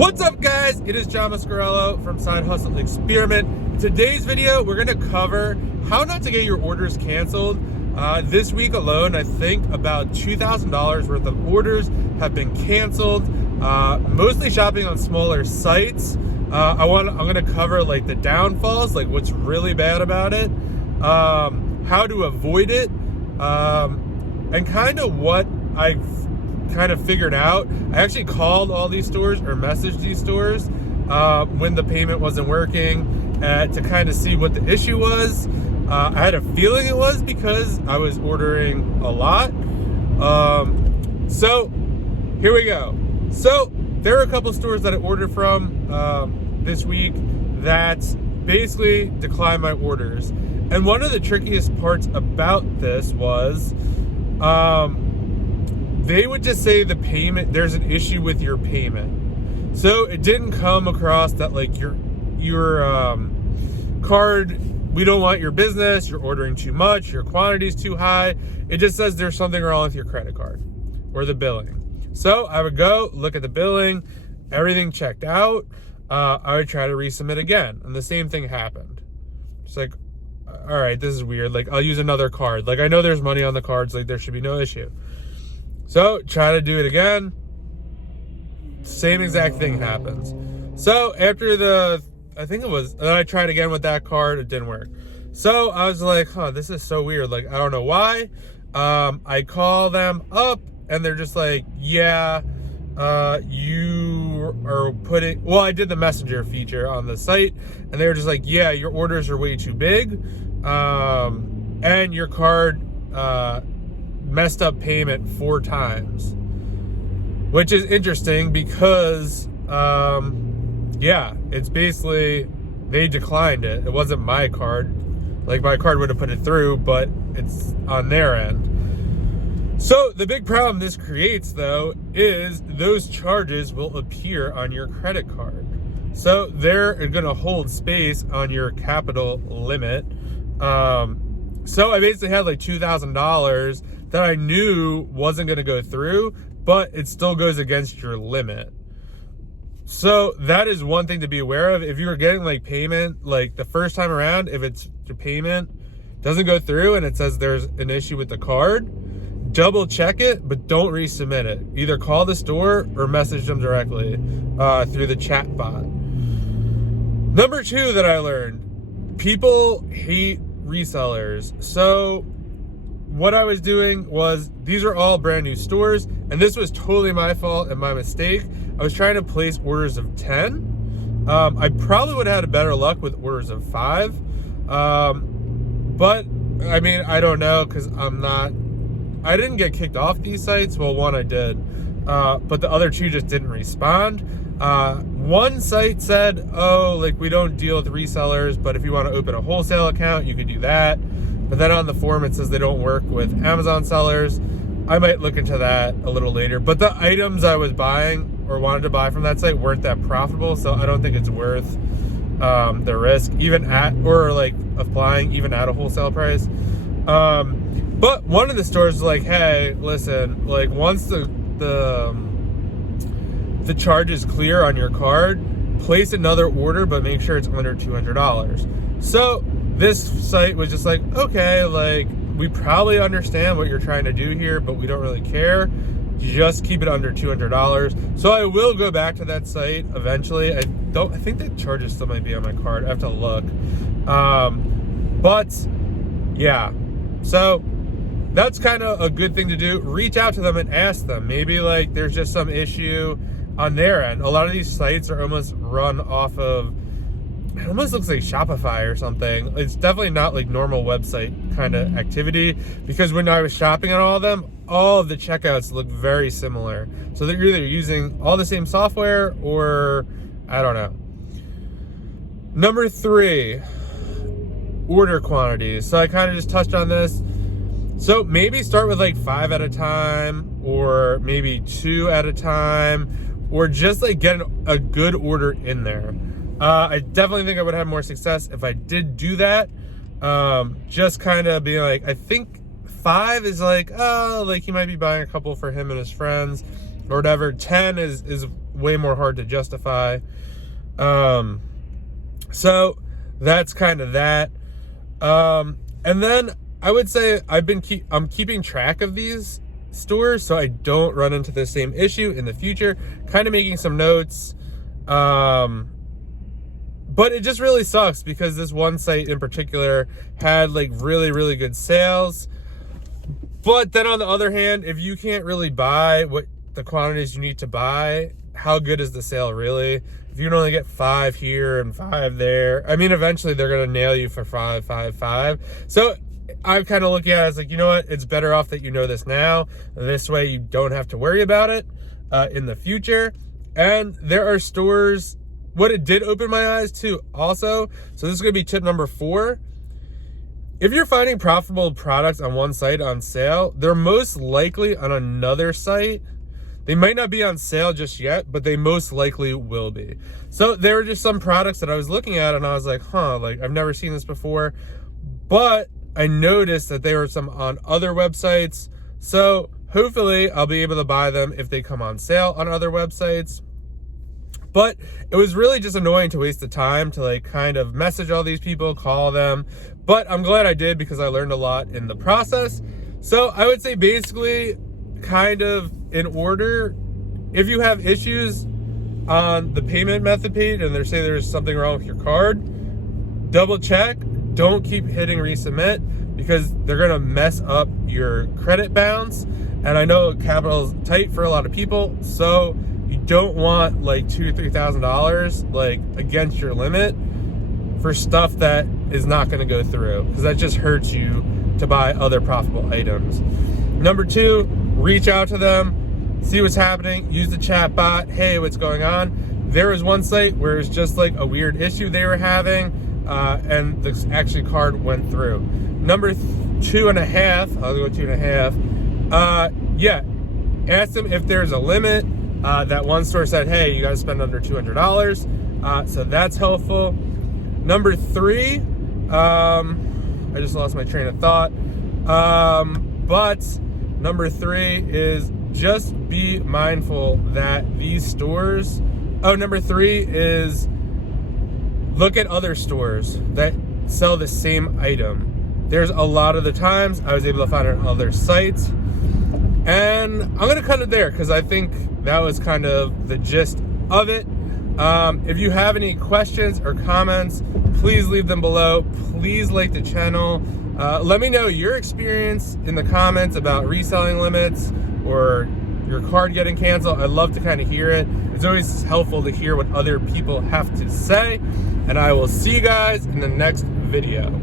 What's up, guys? It is John Muscarello from Side Hustle Experiment. In today's video, we're going to cover how not to get your orders canceled. This week alone, I think about $2,000 worth of orders have been canceled, mostly shopping on smaller sites. I'm going to cover like the downfalls, like what's really bad about it, how to avoid it, and kind of what I've kind of figured out. I actually called all these stores or messaged these stores when the payment wasn't working to kind of see what the issue was. I had a feeling it was because I was ordering a lot. So here we go. So there are a couple stores that I ordered from this week that basically declined my orders. And one of the trickiest parts about this was they would just say the payment, there's an issue with your payment. So it didn't come across that like your card, we don't want your business, you're ordering too much, your quantity is too high. It just says there's something wrong with your credit card or the billing. So I would go look at the billing, everything checked out. I would try to resubmit again, and the same thing happened. It's like, all right, this is weird. Like, I'll use another card. Like, I know there's money on the cards, like there should be no issue. So try to do it again. Same exact thing happens. So after I think it was, and then I tried again with that card, it didn't work. So I was like, this is so weird. Like, I don't know why. I call them up and they're just like, yeah, you are putting, well, I did the messenger feature on the site and they were just like, yeah, your orders are way too big. And your card, messed up payment 4 times, which is interesting because yeah, it's basically they declined it. It wasn't my card. Like, my card would have put it through, but it's on their end. So the big problem this creates, though, is those charges will appear on your credit card. So they're going to hold space on your capital limit. So I basically had like $2,000 that I knew wasn't going to go through, but it still goes against your limit. So that is one thing to be aware of. If you were getting like payment, like the first time around, if it's the payment doesn't go through and it says there's an issue with the card, double check it, but don't resubmit it. Either call the store or message them directly through the chat bot. Number 2 that I learned, people hate resellers. So what I was doing was, these are all brand new stores, and this was totally my fault and my mistake. I was trying to place orders of 10. I probably would have had a better luck with orders of 5. But I mean, I don't know, because I didn't get kicked off these sites. Well, one I did, but the other 2 just didn't respond. One site said, oh, like, we don't deal with resellers, but if you want to open a wholesale account, you could do that. But then on the form, it says they don't work with Amazon sellers. I might look into that a little later. But the items I was buying or wanted to buy from that site weren't that profitable, so I don't think it's worth the risk, even at, or like applying even at a wholesale price. But one of the stores was like, hey, listen, like, once the charge is clear on your card, place another order, but make sure it's under $200. So this site was just like, okay, like, we probably understand what you're trying to do here, but we don't really care. Just keep it under $200. So I will go back to that site eventually. I think the charges still might be on my card. I have to look. But yeah, so that's kind of a good thing to do. Reach out to them and ask them. Maybe like there's just some issue on their end. A lot of these sites are almost run off of, it almost looks like Shopify or something. It's definitely not like normal website kind of activity, because when I was shopping on all of them, all of the checkouts look very similar. So they're either using all the same software or I don't know. Number 3, order quantities. So I kind of just touched on this. So maybe start with like 5 at a time, or maybe 2 at a time, or just like get a good order in there. I definitely think I would have more success if I did do that. Just kind of being like, I think 5 is like, oh, like he might be buying a couple for him and his friends or whatever. 10 is way more hard to justify. So that's kind of that. And then I would say I'm keeping track of these stores so I don't run into the same issue in the future, kind of making some notes. But it just really sucks because this one site in particular had like really, really good sales. But then on the other hand, if you can't really buy what the quantities you need to buy, how good is the sale really? If you can only get 5 here and 5 there, I mean, eventually they're going to nail you for 5, 5, 5. So I'm kind of looking at it as like, you know what? It's better off that you know this now. This way you don't have to worry about it in the future. And there are stores, what it did open my eyes to also. So this is going to be tip number 4. If you're finding profitable products on one site on sale, they're most likely on another site. They might not be on sale just yet, but they most likely will be. So there were just some products that I was looking at and I was like, like I've never seen this before. But I noticed that there were some on other websites. So hopefully I'll be able to buy them if they come on sale on other websites. But it was really just annoying to waste the time to like kind of message all these people, call them. But I'm glad I did because I learned a lot in the process. So I would say basically kind of in order, if you have issues on the payment method page and they say there's something wrong with your card, double check. Don't keep hitting resubmit because they're going to mess up your credit bounce. And I know capital is tight for a lot of people. So you don't want like $2,000 to $3,000 like against your limit for stuff that is not going to go through, because that just hurts you to buy other profitable items. Number 2, reach out to them, see what's happening, use the chat bot. Hey, what's going on? There was one site where it's just like a weird issue they were having, and the actually card went through. Number 2.5, I'll go 2.5. Yeah, ask them if there's a limit. That one store said, hey, you guys spend under $200. So that's helpful. Number 3, I just lost my train of thought. But number 3 is just be mindful that these stores, number 3 is look at other stores that sell the same item. There's a lot of the times I was able to find it on other sites. And I'm going to cut it there because I think that was kind of the gist of it. If you have any questions or comments, please leave them below. Please like the channel. Let me know your experience in the comments about reselling limits or your card getting canceled. I'd love to kind of hear it. It's always helpful to hear what other people have to say. And I will see you guys in the next video.